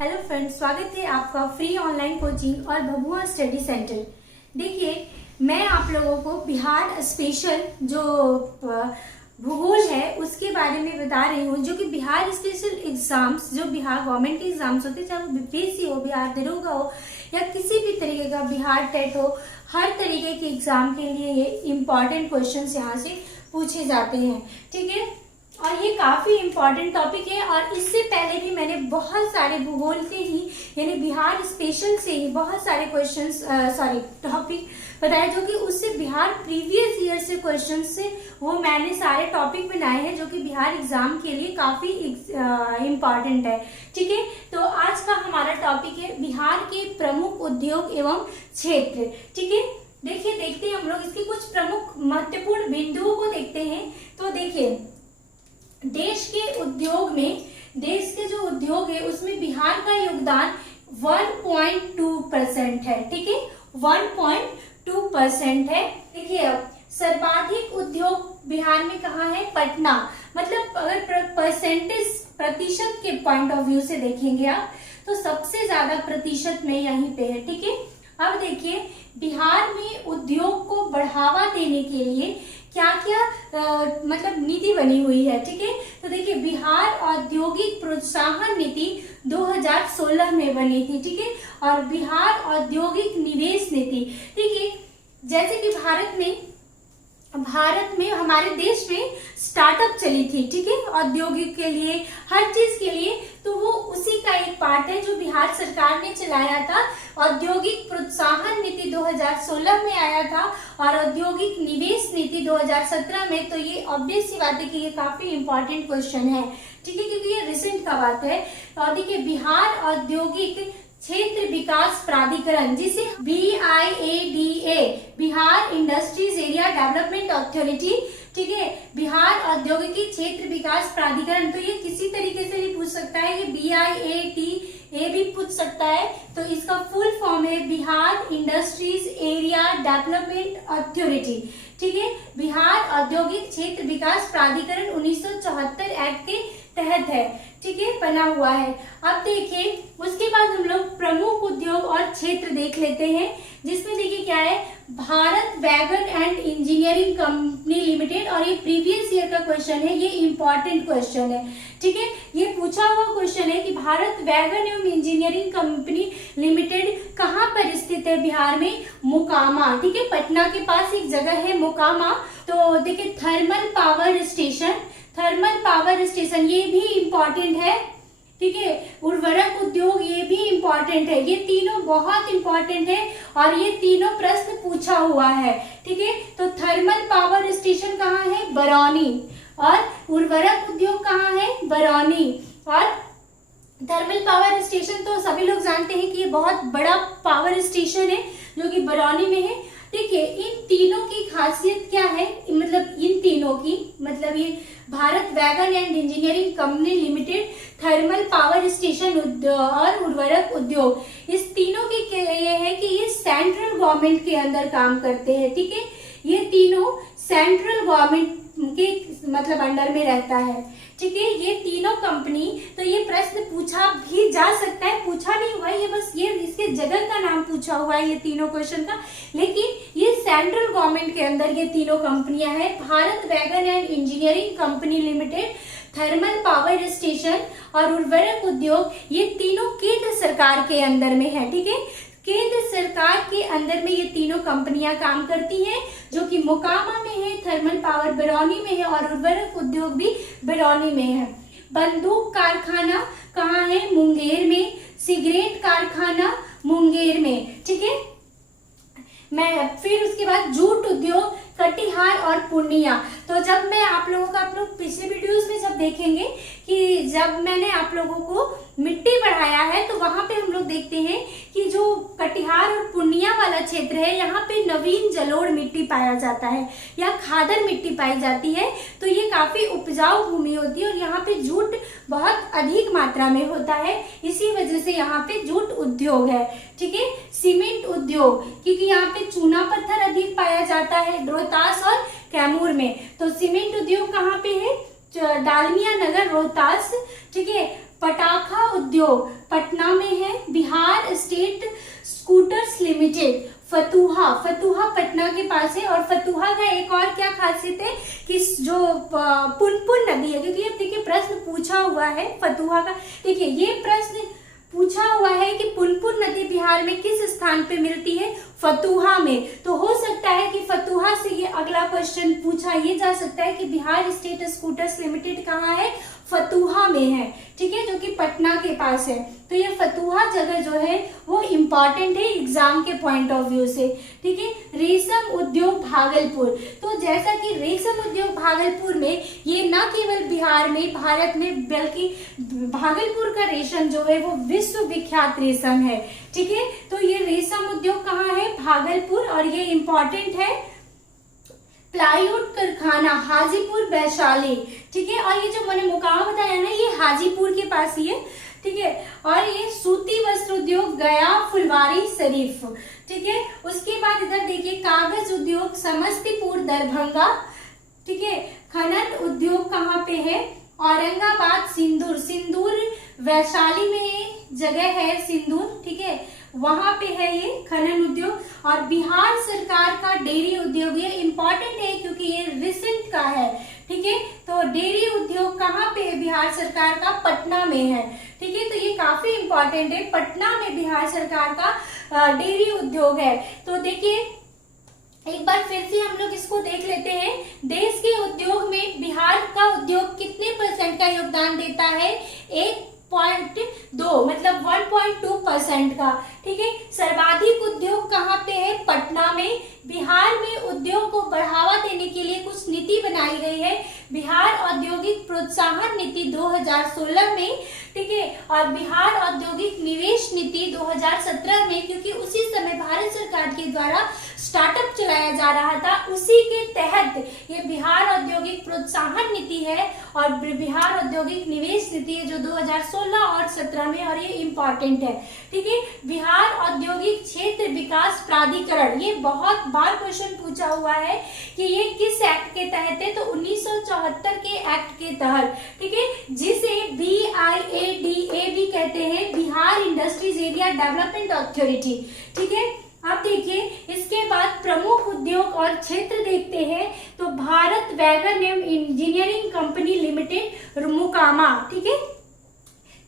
Hello friends, स्वागत है आपका फ्री ऑनलाइन कोचिंग और भभुआ स्टडी सेंटर। देखिए, मैं आप लोगों को बिहार स्पेशल जो भूगोल है उसके बारे में बता रही हूँ, जो कि बिहार स्पेशल एग्जाम्स, जो बिहार गवर्नमेंट के एग्जाम्स होते हैं, चाहे वो बीपीएससी हो, बिहार दरोगा हो या किसी भी तरीके का बिहार टेट हो, हर तरीके के एग्जाम के लिए ये इम्पोर्टेंट क्वेश्चन यहाँ से पूछे जाते हैं। ठीक है, और ये काफी इम्पोर्टेंट टॉपिक है। और इससे पहले भी मैंने बहुत सारे भूगोल के ही यानी बिहार स्पेशल से ही बहुत सारे क्वेश्चंस टॉपिक बताए, जो कि उससे बिहार प्रीवियस ईयर से क्वेश्चन से वो मैंने सारे टॉपिक बनाए हैं, जो कि बिहार एग्जाम के लिए काफी इम्पोर्टेंट है। ठीक है, तो आज का हमारा टॉपिक है बिहार के प्रमुख उद्योग एवं क्षेत्र। ठीक है, देखते हैं हम लोग इसके कुछ प्रमुख महत्वपूर्ण बिंदुओं को देखते हैं। तो देखिए, देश के जो उद्योग है उसमें बिहार का योगदान 1.2% है। ठीक है, 1.2% है। देखिए, अब सर्वाधिक उद्योग बिहार में कहाँ है? पटना। मतलब अगर प्रतिशत के पॉइंट ऑफ व्यू से देखेंगे आप, तो सबसे ज्यादा प्रतिशत में यहीं पे है। ठीक है, अब देखिए, बिहार में उद्योग को बढ़ावा देने के लिए क्या क्या मतलब नीति बनी हुई है। ठीक है, तो देखिए, बिहार औद्योगिक प्रोत्साहन नीति 2016 में बनी थी। ठीक है, और बिहार औद्योगिक निवेश नीति। देखिए, जैसे कि भारत में हमारे देश में स्टार्टअप चली थी। ठीक है, औद्योगिक के लिए, हर चीज के लिए, तो वो उसी का एक पार्ट है जो बिहार सरकार ने चलाया था। औद्योगिक प्रोत्साहन नीति 2016 में आया था और औद्योगिक निवेश नीति 2017 में। तो ये ऑब्वियस सी बात है कि ये काफी इंपॉर्टेंट क्वेश्चन है। ठीक है, क्योंकि ये रिसेंट का बात है। तो देखिए, बिहार औद्योगिक क्षेत्र विकास प्राधिकरण, जिसे BIADA, Bihar industries area development authority. ठीक है, बिहार औद्योगिकी क्षेत्र विकास प्राधिकरण। तो ये किसी तरीके से भी पूछ सकता है, ये BIADA भी पूछ सकता है। तो इसका फुल फॉर्म है Bihar industries area development authority. ठीक है, बिहार औद्योगिक क्षेत्र विकास प्राधिकरण 1974 एक्ट के तहत है। ठीक है, बना हुआ है। अब देखिए, उसके बाद हम लोग प्रमुख उद्योग और क्षेत्र देख लेते हैं, जिसमें देखिए क्या है, Bharat wagon and engineering company limited. और ये प्रीवियस ईयर का क्वेश्चन है, ये इंपॉर्टेंट क्वेश्चन है। ठीक है, ये पूछा हुआ क्वेश्चन है कि भारत वैगन एवं इंजीनियरिंग कंपनी लिमिटेड कहाँ पर स्थित है? बिहार में मोकामा। ठीक है, पटना के पास एक जगह है मोकामा। तो देखिए, थर्मल पावर स्टेशन ये भी इम्पोर्टेंट है। ठीक है, उर्वरक उद्योग ये भी इम्पोर्टेंट है। ये तीनों बहुत इम्पोर्टेंट है और ये तीनों प्रश्न पूछा हुआ है। ठीक है, तो थर्मल पावर स्टेशन कहाँ है? बरौनी। और उर्वरक उद्योग कहाँ है? बरौनी। और थर्मल पावर स्टेशन तो सभी लोग जानते हैं कि ये बहुत बड़ा पावर स्टेशन है, जो कि बरौनी में है। देखिए, इन तीनों की खासियत क्या है? मतलब ये Bharat wagon and engineering company limited, thermal power station और उर्वरक उद्योग, इस तीनों की ये है कि ये सेंट्रल गवर्नमेंट के अंदर काम करते हैं। ठीक है, ये तीनों सेंट्रल गवर्नमेंट के मतलब अंडर में रहता है। ठीक है, ये तीनों कंपनी, तो ये प्रश्न पूछा भी जा सकता है, पूछा नहीं हुआ है, ये बस ये इसके जगह का नाम पूछा हुआ है ये तीनों क्वेश्चन का। लेकिन ये सेंट्रल गवर्नमेंट के अंदर ये तीनों कंपनियां हैं, Bharat wagon and engineering company limited, thermal power station और उर्वरक उद्योग, ये तीनों केंद्र सरकार के अंदर में है। ठीक है, केंद्र सरकार के अंदर में ये तीनों कंपनियां काम करती हैं, जो कि मोकामा में है, थर्मल पावर बरौनी में है और उर्वरक उद्योग भी बरौनी में है। बंदूक कारखाना कहाँ है? मुंगेर में। सिगरेट कारखाना मुंगेर में। ठीक है, फिर उसके बाद जूट उद्योग कटिहार और पूर्णिया। तो जब मैं आप लोग पिछले वीडियोस में जब देखेंगे कि जब मैंने आप लोगों को मिट्टी बढ़ाया है, तो वहां पे हम लोग देखते हैं कि जो कटिहार और पूर्णिया वाला क्षेत्र है, यहाँ पे नवीन जलोढ़ मिट्टी पाया जाता है या खादर मिट्टी पाई जाती है। तो ये काफी उपजाऊ भूमि होती है और यहाँ पे जूट बहुत अधिक मात्रा में होता है, इसी वजह से यहाँ पे जूट उद्योग है। ठीक है, सीमेंट उद्योग, क्योंकि यहाँ पे चूना पत्थर अधिक पाया जाता है रोहतास और कैमूर में। तो सीमेंट उद्योग कहाँ पे है? डालमिया नगर रोहतास। ठीक है, पटाखा उद्योग पटना में है। Bihar state scooters limited Fatuha Patna के पास है। और फतुहा का एक और क्या खासियत है कि जो पुनपुन नदी है, क्योंकि अब देखिए प्रश्न पूछा हुआ है फतुहा का, देखिए ये प्रश्न पूछा हुआ है कि पुनपुन नदी बिहार में किस स्थान पे मिलती है, फतुहा में। तो हो सकता है कि फतुहा से ये अगला क्वेश्चन पूछा ये जा सकता है कि बिहार स्टेट स्कूटर्स लिमिटेड कहाँ है, फतुहा में है, ठीक है, जो कि पटना के पास है। तो ये फतुहा जगह जो है वो इम्पॉर्टेंट है एग्जाम के पॉइंट ऑफ व्यू से, ठीक है। रेशम उद्योग भागलपुर, तो जैसा कि रेशम उद्योग भागलपुर में ये न केवल बिहार में, भारत में, बल्कि भागलपुर का रेशम जो है वो विश्व विख्यात रेशम है, ठीक है। तो ये रेशम उद्योग कहाँ है, भागलपुर, और ये इम्पॉर्टेंट है। प्लाईवुड कारखाना हाजीपुर वैशाली, ठीक है। और ये जो मैंने मुकाम बताया ना, ये हाजीपुर के पास ही है, ठीक है। और ये सूती वस्त्र उद्योग गया फुलवारी शरीफ, ठीक है। उसके बाद इधर देखिए कागज उद्योग समस्तीपुर दरभंगा, ठीक है। खनन उद्योग कहाँ पे है, औरंगाबाद सिंदूर वैशाली में जगह है सिंदूर, ठीक है, वहां पे है ये खनन उद्योग। और बिहार सरकार का डेयरी उद्योग, ये इंपॉर्टेंट है क्योंकि ये रिसेंट का है, ठीक है। तो डेयरी उद्योग कहाँ पे है बिहार सरकार का, पटना में है, ठीक है। तो ये काफी इंपॉर्टेंट है, पटना में बिहार सरकार का डेयरी उद्योग है। तो देखिए एक बार फिर से हम लोग इसको देख लेते हैं। देश के उद्योग में बिहार का उद्योग कितने % का योगदान देता है, 1.2 मतलब 1.2% का, ठीक है। सर्वाधिक उद्योग कहाँ पे है, पटना में। बिहार में उद्योग को बढ़ावा देने के लिए कुछ नीति बनाई गई है, बिहार औद्योगिक प्रोत्साहन नीति 2016 में, ठीक है। और बिहार औद्योगिक निवेश नीति 2017 में, क्योंकि उसी समय भारत सरकार के द्वारा स्टार्टअप चलाया जा रहा था, उसी के तहत ये बिहार औद्योगिक प्रोत्साहन नीति है और बिहार औद्योगिक निवेश नीति है जो 2016 और 17 में, और ये इम्पॉर्टेंट है, ठीक है। बिहार औद्योगिक क्षेत्र विकास प्राधिकरण, ये बहुत बार क्वेश्चन पूछा हुआ है कि ये किस एक्ट के तहत है, तो 1974 के एक्ट के तहत, ठीक है, जिसे BIADA भी कहते हैं, Bihar industries area development authority, ठीक है। अब देखिए इसके बाद प्रमुख उद्योग और क्षेत्र देखते हैं, तो भारत वैगन एवं इंजीनियरिंग कंपनी लिमिटेड मुकामा, ठीक है।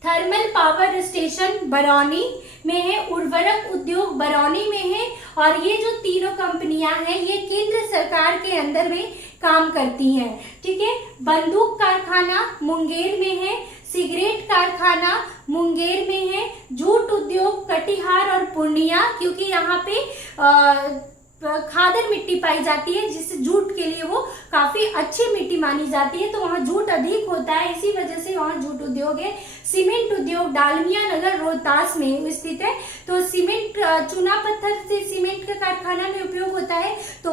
थर्मल पावर स्टेशन बरौनी में है, उर्वरक उद्योग बरौनी में है, और ये जो तीनों कंपनियां हैं ये केंद्र सरकार के अंदर में काम करती हैं, ठीक है। बंदूक कारखाना मुंगेर में है, सिगरेट कारखाना मुंगेर में है, जूट उद्योग कटिहार और पूर्णिया, क्योंकि यहाँ पे खादर मिट्टी पाई जाती है जिससे जूट के लिए वो काफी अच्छी मिट्टी मानी जाती है, तो वहाँ जूट अधिक होता है, इसी वजह से वहाँ जूट उद्योग है। सीमेंट उद्योग डालमिया नगर रोहतास में स्थित है, तो सीमेंट चूना पत्थर से सीमेंट का कारखाना में उपयोग होता है, तो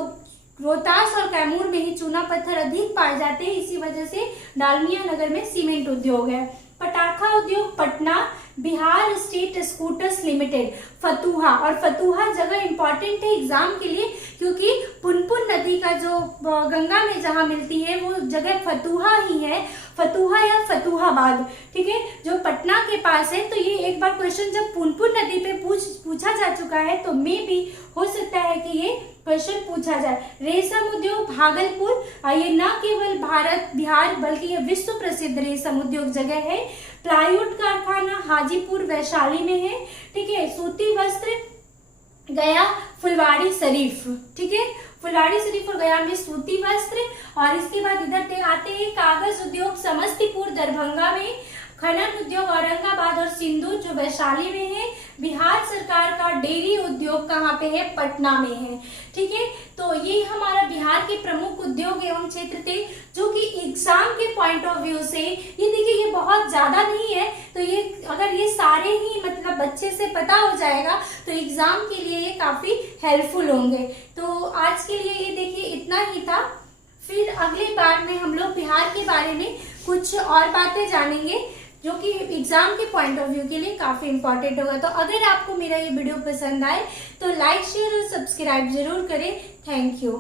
रोहतास और कैमूर में ही चूना पत्थर अधिक पाए जाते हैं, इसी वजह से डालमिया नगर में सीमेंट उद्योग है। पटाखा उद्योग Patna, Bihar state scooters limited Fatuha, और फतुहा जगह इंपॉर्टेंट है एग्जाम के लिए क्योंकि पुनपुन नदी का जो गंगा में जहाँ मिलती है वो जगह फतुहा ही है, फतुहा या फतुहाबाद, ठीक है, जो पटना के पास है। तो ये एक बार क्वेश्चन जब पुनपुन नदी पे पूछा जा चुका है तो मे भी हो सकता है कि ये क्वेश्चन पूछा जाए। रेशम उद्योग भागलपुर, ये न केवल भारत बिहार बल्कि ये विश्व प्रसिद्ध रेशम उद्योग जगह है। प्लाईवुड कारखाना हाजीपुर वैशाली में है, ठीक है। सूती वस्त्र गया फुलवारी शरीफ, ठीक है, फुलवारी शरीफ और गया में सूती वस्त्र। और इसके बाद इधर आते हैं कागज उद्योग समस्तीपुर दरभंगा में, खनन उद्योग औरंगाबाद और सिंदूर जो वैशाली में है। बिहार सरकार का डेयरी उद्योग कहाँ पे है, पटना में है, ठीक है। तो ये हमारा बिहार के प्रमुख उद्योग एवं क्षेत्र थे जो कि एग्जाम के पॉइंट ऑफ व्यू से ये देखिए ये बहुत ज्यादा नहीं है, तो ये अगर ये सारे ही मतलब बच्चे से पता हो जाएगा तो एग्जाम के लिए ये काफी हेल्पफुल होंगे। तो आज के लिए ये देखिए इतना ही था, फिर अगली बार में हम लोग बिहार के बारे में कुछ और बातें जानेंगे जो कि एग्जाम के पॉइंट ऑफ व्यू के लिए काफी इंपॉर्टेंट होगा। तो अगर आपको मेरा ये वीडियो पसंद आए तो लाइक शेयर और सब्सक्राइब जरूर करें। Thank you.